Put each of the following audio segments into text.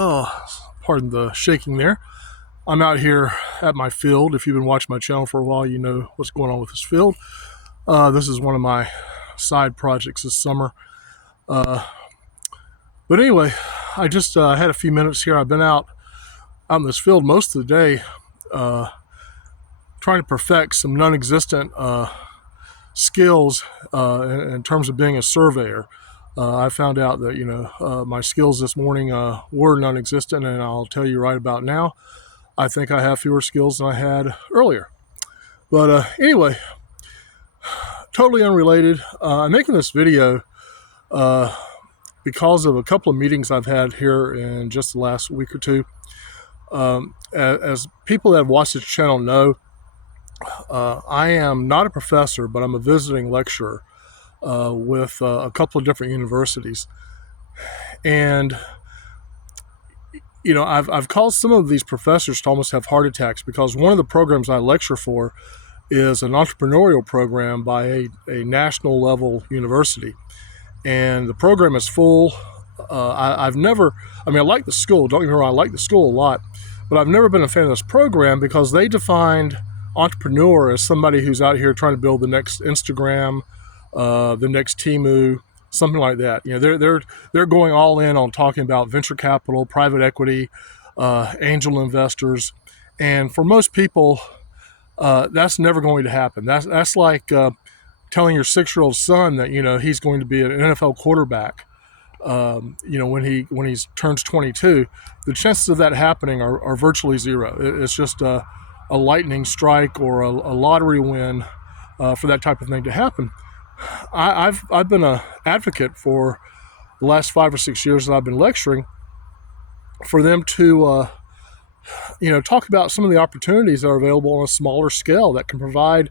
Pardon the shaking there. I'm out here at my field. If you've been watching my channel for a while, you know what's going on with this field. This is one of my side projects this summer. But anyway, I just had a few minutes here. I've been out in this field most of the day trying to perfect some non-existent skills in terms of being a surveyor. I found out that, my skills this morning were non-existent, and I'll tell you right about now, I think I have fewer skills than I had earlier. But anyway, totally unrelated. I'm making this video because of a couple of meetings I've had here in just the last week or two. As people that have watched this channel know, I am not a professor, but I'm a visiting lecturer with a couple of different universities. And I've caused some of these professors to almost have heart attacks, because one of the programs I lecture for is an entrepreneurial program by a national level university. And the program is full. I like the school, don't get me wrong, I like the school a lot, but I've never been a fan of this program because they defined entrepreneur as somebody who's out here trying to build the next Instagram, the next Temu, something like that. They're going all in on talking about venture capital, private equity, angel investors, and for most people, that's never going to happen. That's like telling your 6-year-old son that he's going to be an NFL quarterback. When he turns 22, the chances of that happening are virtually zero. It's just a lightning strike or a lottery win for that type of thing to happen. I've been an advocate for the last 5 or 6 years that I've been lecturing for them to talk about some of the opportunities that are available on a smaller scale that can provide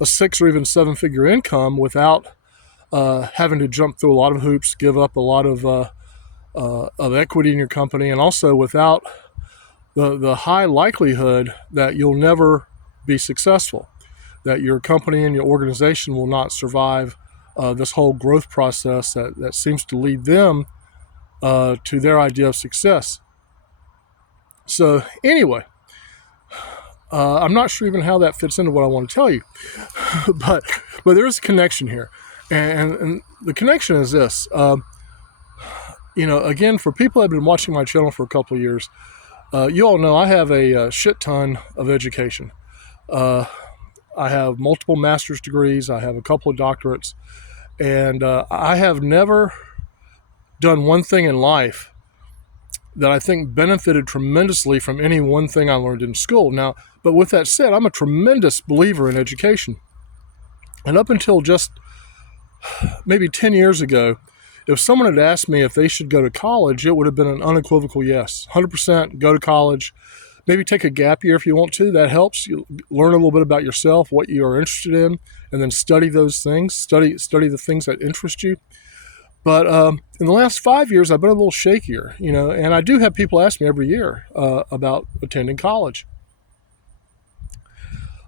a 6 or even 7-figure income without having to jump through a lot of hoops, give up a lot of equity in your company, and also without the high likelihood that you'll never be successful, that your company and your organization will not survive this whole growth process that seems to lead them to their idea of success. So anyway, I'm not sure even how that fits into what I want to tell you, but there is a connection here, and the connection is this. Again, for people that have been watching my channel for a couple of years, you all know I have a shit ton of education. I have multiple master's degrees. I have a couple of doctorates, and I have never done one thing in life that I think benefited tremendously from any one thing I learned in school. Now, but with that said, I'm a tremendous believer in education. And up until just maybe 10 years ago, if someone had asked me if they should go to college, it would have been an unequivocal yes. 100% go to college. Maybe take a gap year if you want to. That helps. You learn a little bit about yourself, what you are interested in, and then study those things. Study the things that interest you. But in the last 5 years, I've been a little shakier, and I do have people ask me every year about attending college.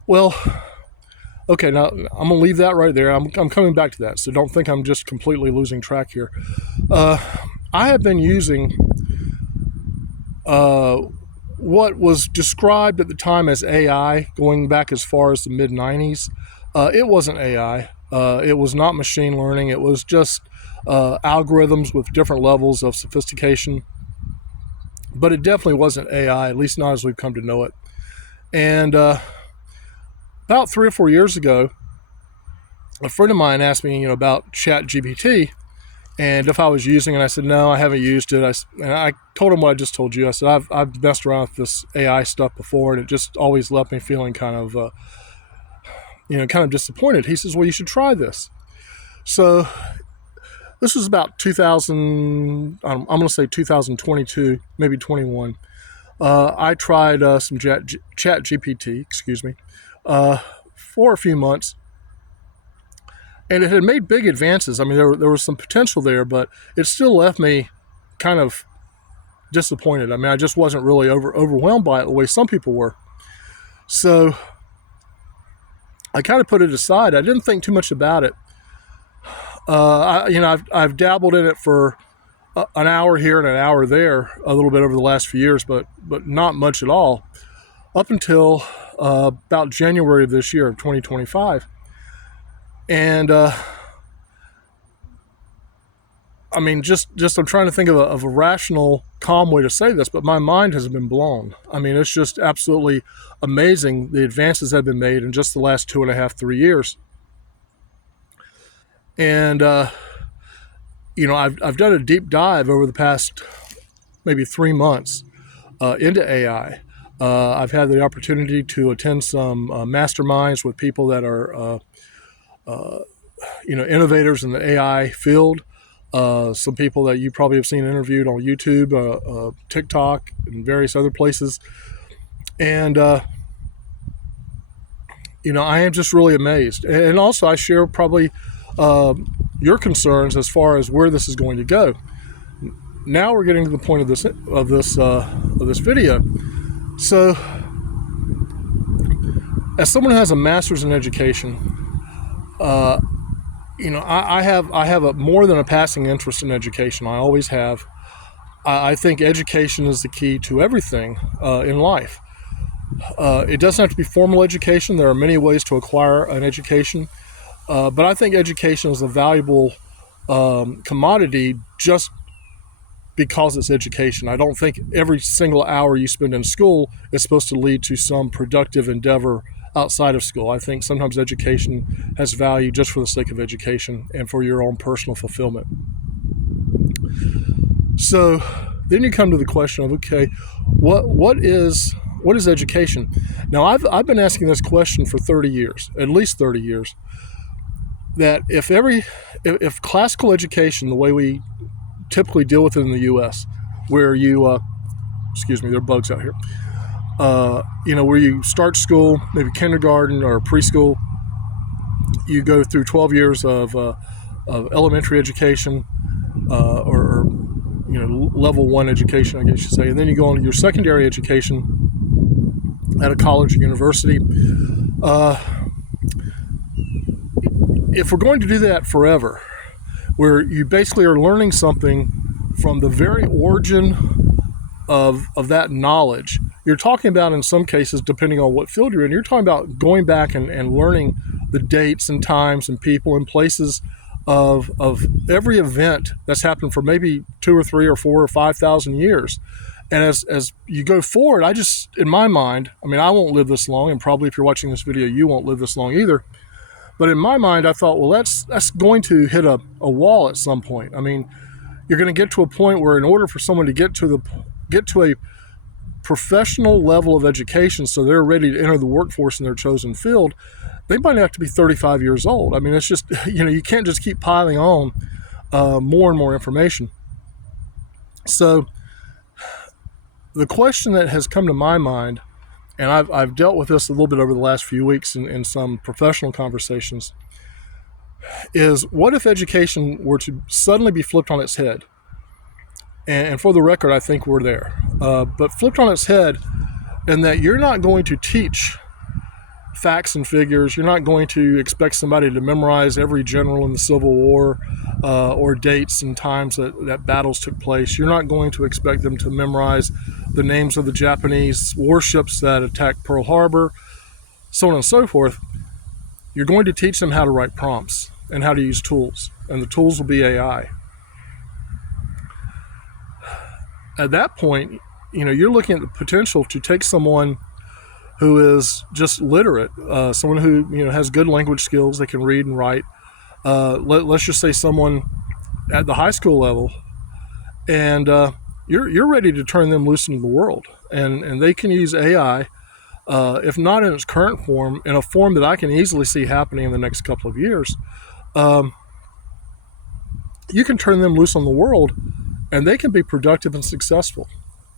Well, okay, now I'm going to leave that right there. I'm coming back to that, so don't think I'm just completely losing track here. I have been using what was described at the time as AI, going back as far as the mid-90s. It wasn't AI. It was not machine learning. It was just algorithms with different levels of sophistication. But it definitely wasn't AI, at least not as we've come to know it. And about 3 or 4 years ago, a friend of mine asked me, about ChatGPT and if I was using it. I said, no, I haven't used it. I told him what I just told you. I said, I've messed around with this AI stuff before, and it just always left me feeling kind of disappointed. He says, well, you should try this. So this was about 2000, I'm going to say 2022, maybe 21. I tried some ChatGPT, for a few months. And it had made big advances. I mean, there was some potential there, but it still left me kind of disappointed. I mean, I just wasn't really overwhelmed by it the way some people were. So I kind of put it aside. I didn't think too much about it. I've dabbled in it for an hour here and an hour there, a little bit over the last few years, but not much at all, up until about January of this year, of 2025. And I mean, just I'm trying to think of a rational, calm way to say this, but my mind has been blown. I mean, it's just absolutely amazing the advances that have been made in just the last 2.5, 3 years. And I've done a deep dive over the past maybe 3 months into AI. I've had the opportunity to attend some masterminds with people that are innovators in the AI field. Some people that you probably have seen interviewed on YouTube, TikTok, and various other places. And, I am just really amazed. And also I share probably your concerns as far as where this is going to go. Now we're getting to the point of this video. So, as someone who has a master's in education, I have a more than a passing interest in education. I always have. I think education is the key to everything in life. It doesn't have to be formal education. There are many ways to acquire an education. But I think education is a valuable commodity just because it's education. I don't think every single hour you spend in school is supposed to lead to some productive endeavor outside of school. I think sometimes education has value just for the sake of education and for your own personal fulfillment. So then you come to the question of, okay, what is education? Now I've been asking this question for 30 years, at least 30 years, that if classical education, the way we typically deal with it in the U.S., where you, excuse me, there are bugs out here, where you start school, maybe kindergarten or preschool, you go through 12 years of elementary education, or level 1 education, I guess you say, and then you go on to your secondary education at a college or university. If we're going to do that forever, where you basically are learning something from the very origin of that knowledge, you're talking about, in some cases, depending on what field you're in, you're talking about going back and learning the dates and times and people and places of every event that's happened for maybe 2 or 3 or 4 or 5,000 years. And as you go forward, in my mind, I mean, I won't live this long, and probably if you're watching this video, you won't live this long either. But in my mind, I thought, well, that's going to hit a wall at some point. I mean, you're going to get to a point where in order for someone to get to a professional level of education so they're ready to enter the workforce in their chosen field, they might have to be 35 years old. I mean, it's just, you can't just keep piling on more and more information. So the question that has come to my mind, and I've dealt with this a little bit over the last few weeks in some professional conversations, is what if education were to suddenly be flipped on its head? And for the record, I think we're there. But flipped on its head, in that you're not going to teach facts and figures. You're not going to expect somebody to memorize every general in the Civil War or dates and times that battles took place. You're not going to expect them to memorize the names of the Japanese warships that attacked Pearl Harbor, so on and so forth. You're going to teach them how to write prompts and how to use tools, and the tools will be AI. At that point, you're looking at the potential to take someone who is just literate, someone who has good language skills, they can read and write. Let's just say someone at the high school level, and you're ready to turn them loose into the world, and they can use AI, if not in its current form, in a form that I can easily see happening in the next couple of years. You can turn them loose on the world, and they can be productive and successful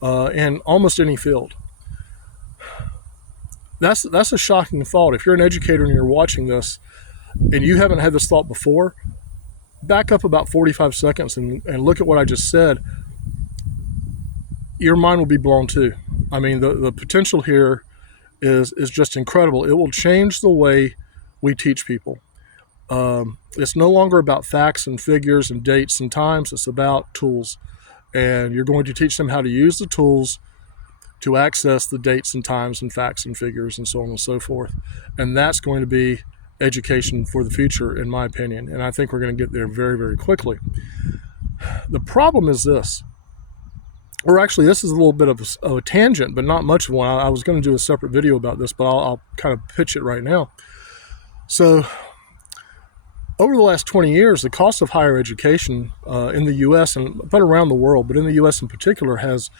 in almost any field. That's a shocking thought. If you're an educator and you're watching this and you haven't had this thought before, back up about 45 seconds and look at what I just said. Your mind will be blown too. I mean, the potential here is just incredible. It will change the way we teach people. It's no longer about facts and figures and dates and times. It's about tools. And you're going to teach them how to use the tools to access the dates and times and facts and figures and so on and so forth. And that's going to be education for the future, in my opinion. And I think we're going to get there very, very quickly. The problem is this, or actually this is a little bit of a tangent, but not much of one. I was going to do a separate video about this, but I'll kind of pitch it right now. So over the last 20 years, the cost of higher education in the U.S. but around the world, but in the U.S. in particular, has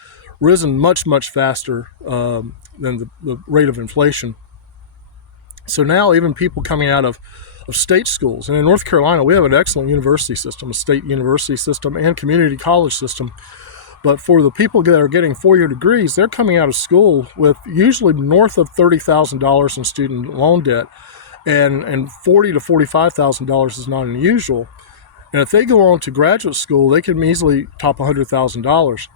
risen much, much faster than the rate of inflation. So now even people coming out of state schools, and in North Carolina, we have an excellent university system, a state university system and community college system. But for the people that are getting four-year degrees, they're coming out of school with usually north of $30,000 in student loan debt, and $40,000 to $45,000 is not unusual. And if they go on to graduate school, they can easily top $100,000.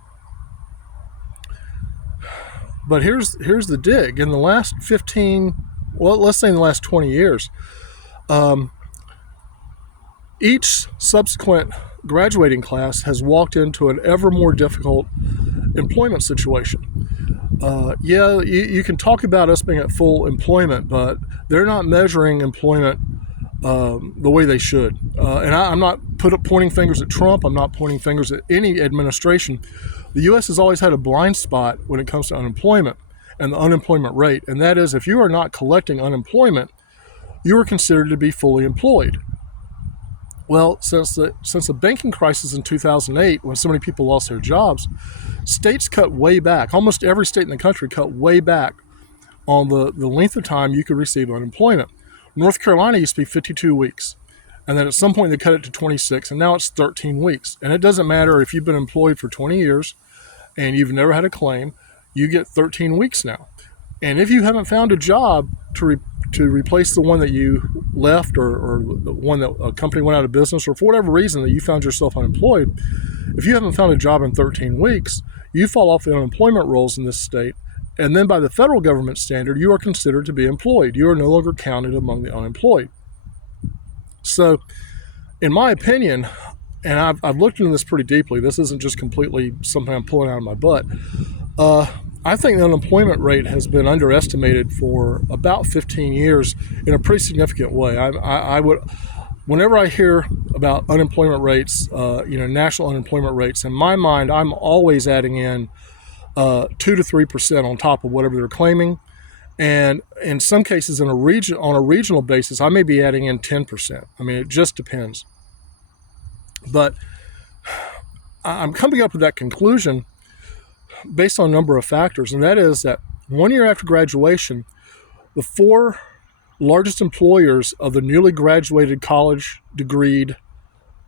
But here's the dig. In the last 15, well, let's say in the last 20 years, each subsequent graduating class has walked into an ever more difficult employment situation. You can talk about us being at full employment, but they're not measuring employment the way they should. And I'm not pointing fingers at Trump. I'm not pointing fingers at any administration. The U.S. has always had a blind spot when it comes to unemployment and the unemployment rate, and that is if you are not collecting unemployment, you are considered to be fully employed. Well, since the banking crisis in 2008, when so many people lost their jobs, states cut way back. Almost every state in the country cut way back on the length of time you could receive unemployment. North Carolina used to be 52 weeks. And then at some point they cut it to 26, and now it's 13 weeks. And it doesn't matter if you've been employed for 20 years and you've never had a claim, you get 13 weeks now. And if you haven't found a job to replace the one that you left, or the one that a company went out of business, or for whatever reason that you found yourself unemployed, if you haven't found a job in 13 weeks, you fall off the unemployment rolls in this state. And then by the federal government standard, you are considered to be employed. You are no longer counted among the unemployed. So, in my opinion, and I've looked into this pretty deeply, this isn't just completely something I'm pulling out of my butt, I think the unemployment rate has been underestimated for about 15 years in a pretty significant way. I would, whenever I hear about unemployment rates, national unemployment rates, in my mind, I'm always adding in 2 to 3% on top of whatever they're claiming. And in some cases, on a regional basis, I may be adding in 10%. I mean, it just depends. But I'm coming up with that conclusion based on a number of factors, and that is that 1 year after graduation, the four largest employers of the newly graduated college degreed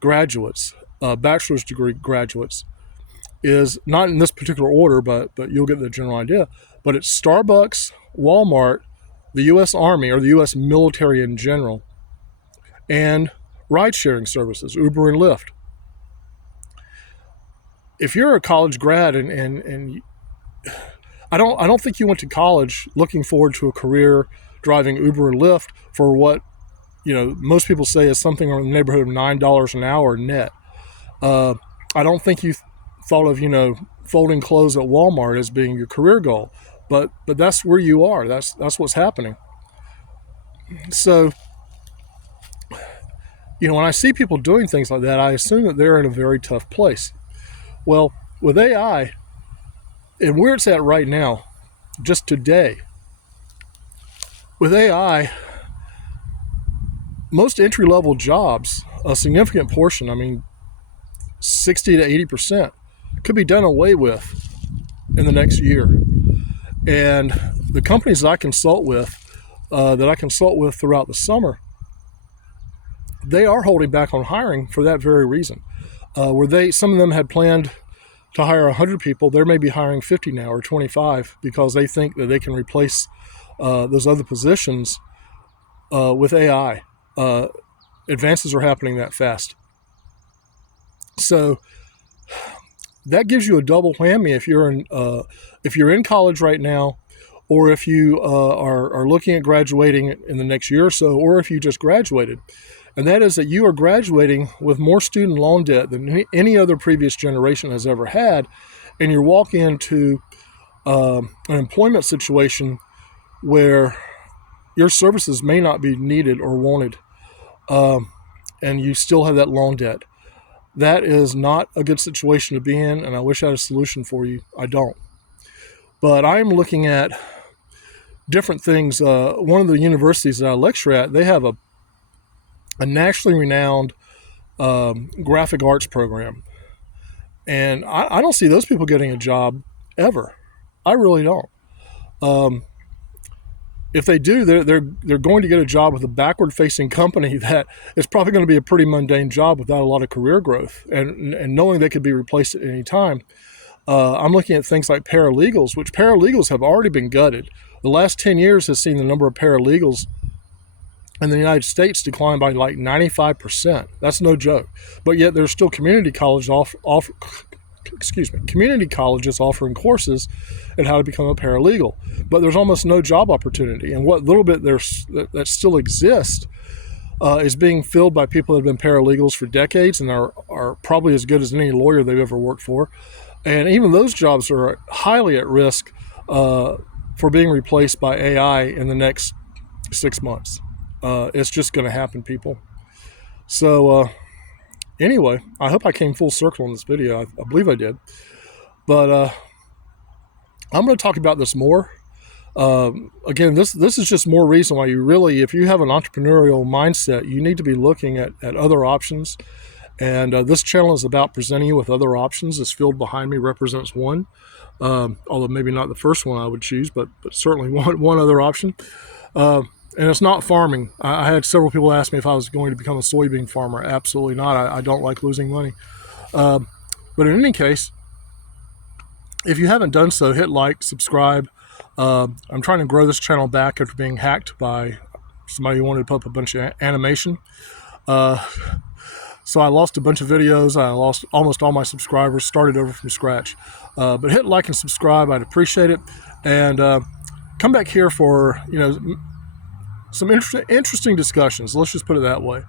graduates, bachelor's degree graduates, is not in this particular order, but you'll get the general idea. But it's Starbucks, Walmart, the U.S. Army, or the U.S. military in general, and ride-sharing services, Uber and Lyft. If you're a college grad and I don't think you went to college looking forward to a career driving Uber and Lyft for what most people say is something in the neighborhood of $9 an hour net. I don't think you thought of folding clothes at Walmart as being your career goal, but that's where you are. That's what's happening. So when I see people doing things like that, I assume that they're in a very tough place. Well, with AI, and where it's at right now, just today, with AI, most entry-level jobs, a significant portion, 60 to 80%, could be done away with in the next year. And the companies that I consult with throughout the summer, they are holding back on hiring for that very reason. Some of them had planned to hire 100 people, they may be hiring 50 now or 25 because they think that they can replace those other positions with AI. Advances are happening that fast. So that gives you a double whammy if you're in college right now, or if you are looking at graduating in the next year or so, or if you just graduated. and that is that you are graduating with more student loan debt than any other previous generation has ever had, and you're walking into an employment situation where your services may not be needed or wanted, and you still have that loan debt. That is not a good situation to be in, and I wish I had a solution for you. I don't. But I'm looking at different things. One of the universities that I lecture at, they have a nationally renowned graphic arts program. And I don't see those people getting a job ever. I really don't. If they do, they're going to get a job with a backward-facing company that is probably going to be a pretty mundane job without a lot of career growth, and knowing they could be replaced at any time. I'm looking at things like paralegals, which paralegals have already been gutted. The last 10 years has seen the number of paralegals in the United States decline by like 95%. That's no joke. But yet there's still community colleges offering courses on how to become a paralegal. But there's almost no job opportunity. And what little bit that still exists is being filled by people that have been paralegals for decades and are probably as good as any lawyer they've ever worked for. And even those jobs are highly at risk for being replaced by AI in the next 6 months. It's just going to happen, people. So anyway, I hope I came full circle in this video. I believe I did. But I'm going to talk about this more. Again, this is just more reason why you really, if you have an entrepreneurial mindset, you need to be looking at other options. And this channel is about presenting you with other options. This field behind me represents one, although maybe not the first one I would choose, but certainly one other option. And it's not farming. I had several people ask me if I was going to become a soybean farmer. Absolutely not. I don't like losing money. But in any case, if you haven't done so, hit like, subscribe. I'm trying to grow this channel back after being hacked by somebody who wanted to put up a bunch of animation. So I lost a bunch of videos. I lost almost all my subscribers, started over from scratch. But hit like and subscribe. I'd appreciate it. And come back here for, some interesting discussions. Let's just put it that way.